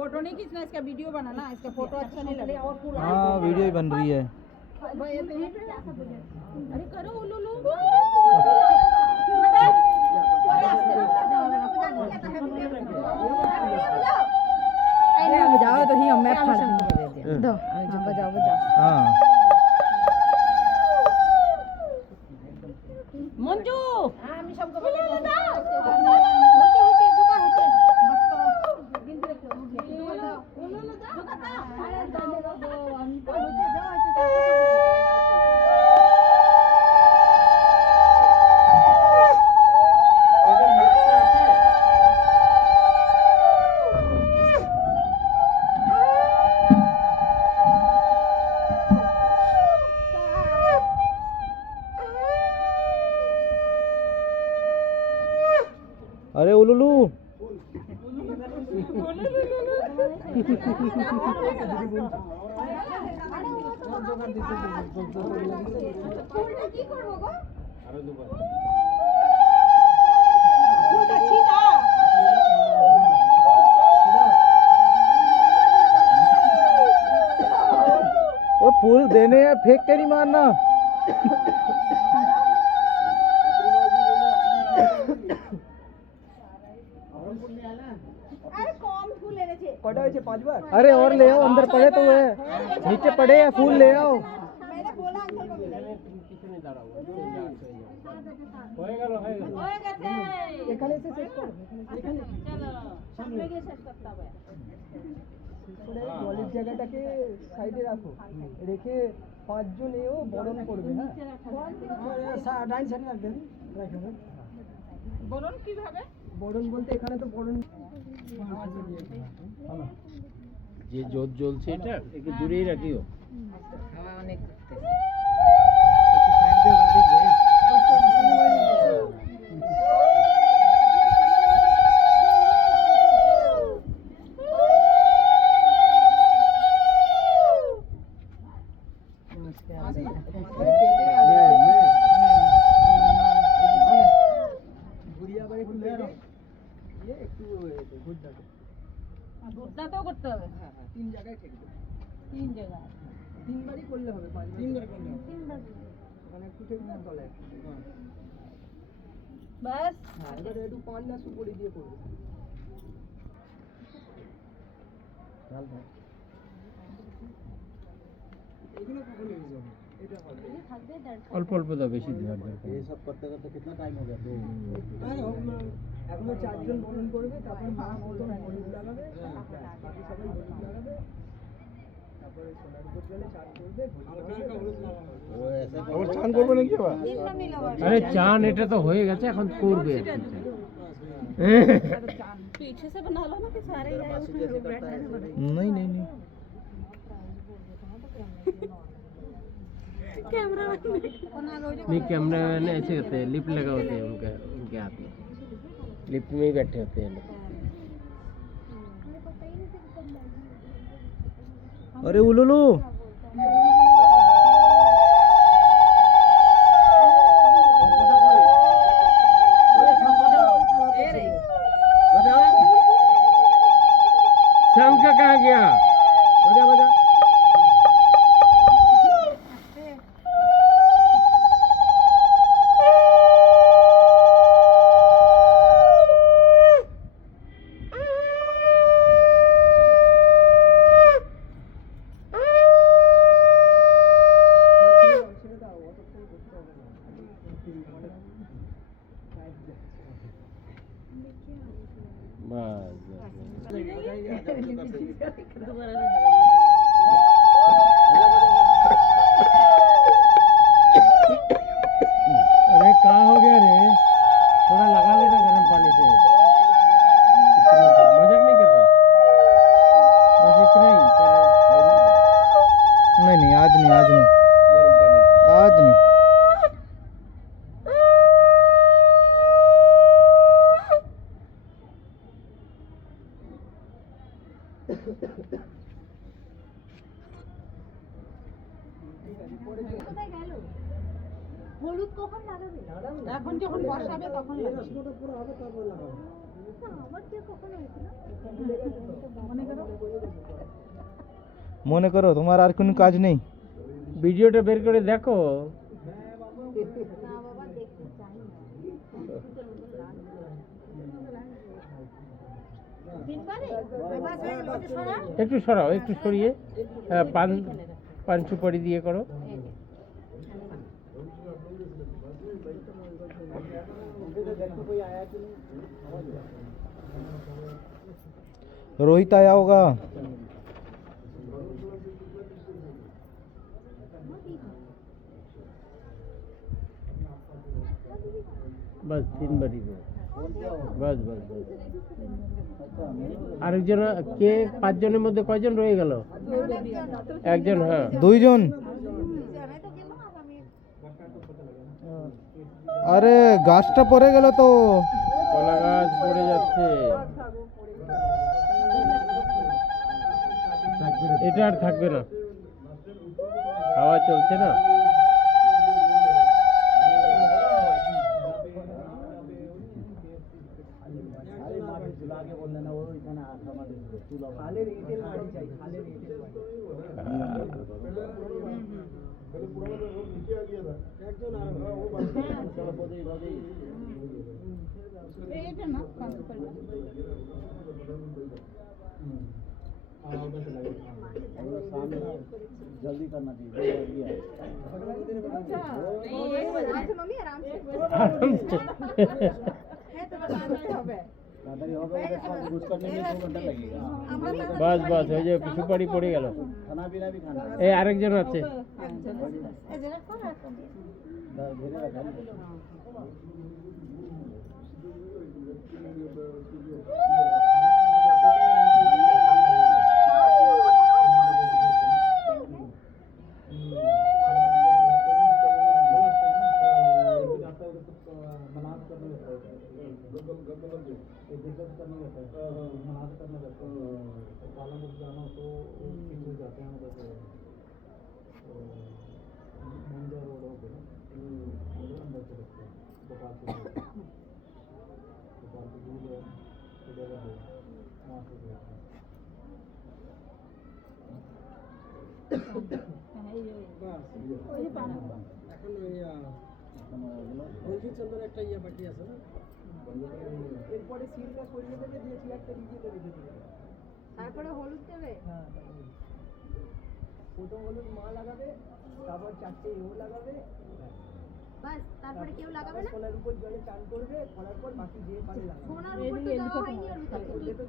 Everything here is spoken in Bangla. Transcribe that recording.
फोटो नहीं खींचना, इसका वीडियो बनाना, इसका फोटो अच्छा नहीं लगेगा। हाँ वीडियो ही बन रही है। अरे करो उलू लो। बजाओ तो ही मैं फाड़ दूंगी। दो बजाओ बजाओ। हाँ मंजू আমি সব বলে দাও। अरे उलुलू वो फूल देने हैं, फेंक के नहीं मारना। अरे और ले आओ, अंदर पड़े तो है, नीचे पड़े हैं, फूल ले आओ। मैंने बोला अंकल को मिला এখানে এসে শেষ করো, এখানে চলো সামনে গিয়ে শেষ করতে হবে। করে টয়লেট জায়গাটাকে সাইডে রাখো, রেখে পাঁচজন এও বরণ করবে। হ্যাঁ ডাইন সাইডে রাখবেন, রাখবেন। বরণ কিভাবে? বরণ বলতে এখানে তো বরণ যে জোত জ্বলছে এটা একটু দূরেই রাখিও। হাওয়া অনেক একটু সাইড দিয়ে দেখবে। দুধটাও করতে হবে। হ্যাঁ হ্যাঁ 3 জায়গায় ঠেকবে, 3 জায়গায় 3 বারই করলে হবে, 3 বার করলে হবে, 3 বার মানে একটু ঠেকবে তলে। বাস হ্যাঁ এবারে একটু পান না সুপড়ি দিয়ে করবে। चल भाई এগুলো কখন নিয়ে যাবে? এটা হবে অল্প অল্প দাও, বেশি দেওয়ার দরকার। এই সব করতে করতে कितना टाइम हो गया? এখনো 4 জন বরণ করবে, তারপরে মা মতন হলুদ লাগাবে, বাকি সবাই হলুদ লাগাবে, তারপরে সোনার উপর জলে চান করবে, হালকা হালকা হলুদ লাগাবে। ও ऐसे और चान করবে নাকি বাবা? আরে চান এটা তো হয়ে গেছে, এখন করবে। पीछे से बना लो ना कि सारे ही आए उसमें लोग बैठे हैं। नहीं नहीं नहीं कैमरा नहीं, कैमरा मैन ऐसे होते हैं, लिप लगा होते हैं उनका, उनके हाथ में लिप में ही बैठे होते हैं लोग। अरे उलुलू शंख कहाँ गया? बजा बजा। अरे कहाँ हो गया रे? थोड़ा लगा लेना गर्म पानी से। मजाक नहीं कर रहा, बस इतना ही। पर नहीं नहीं आज नहीं, आज नहीं गर्म पानी, आज नहीं। হলুদ কখন লাগাবে? এখন যখন বসাবে তখন লাগাবে। পুরো হবে তারপর লাগাবে। আমার যে কখন হয়েছিল মনে করো মনে করো তোমার আর কোনো কাজ নেই? ভিডিওটা বের করে দেখো। না বাবা দেখতে চাই না। দিন পারে বাবা হয়ে গেল ওটা সরা। একটু সরাও, একটু সরিয়ে পান সুপারি দিয়ে করো। रोहित आया होगा। बस 3 बारी दो। बस बस बस। আরেকজন কে? 5 জনের মধ্যে কয়জন রয়ে গেল? একজন, হ্যাঁ। 2 জন। আরে গাছটা পড়ে গেল তো। কলা গাছ পড়ে যাচ্ছে। এটা আর থাকবে না, হাওয়া চলছে না। খালের এঁটেল মাটি চাই, খালের এঁটেল মাটি। এটা না কাঁচা করে जल्दी करना चाहिए। अच्छा मम्मी आराम से आराम से। है तो बताना হবে ताड़ाताड़ी होगा, उधर सब कुछ करने में 2 घंटा लगेगा। বাস বাস, ওই যে সুপারি পড়ে গেল। खाना पीना भी खाना है। এই আরেকজন আছে। এই যে করা আছে धीरे रखा ना। এখন ওই রঞ্জিত চন্দ্রের একটা ইয়ে বাকি আছে না, এরপরে সিলটা সরিয়ে দেবে, দিয়ে চেয়ারটা রিজিয়ে রেখে দেবে। তারপরে হলুদ দেবে হ্যাঁ, প্রথম হলুদ মা লাগাবে, তারপর 4টে এও লাগাবে, বাস তারপরে কেউ লাগাবে না সোনার উপর জলে চান করবে, করার পর বাকি যে পারে লাগাবে। সোনার উপর তো দেওয়া হয়নি হলুদ।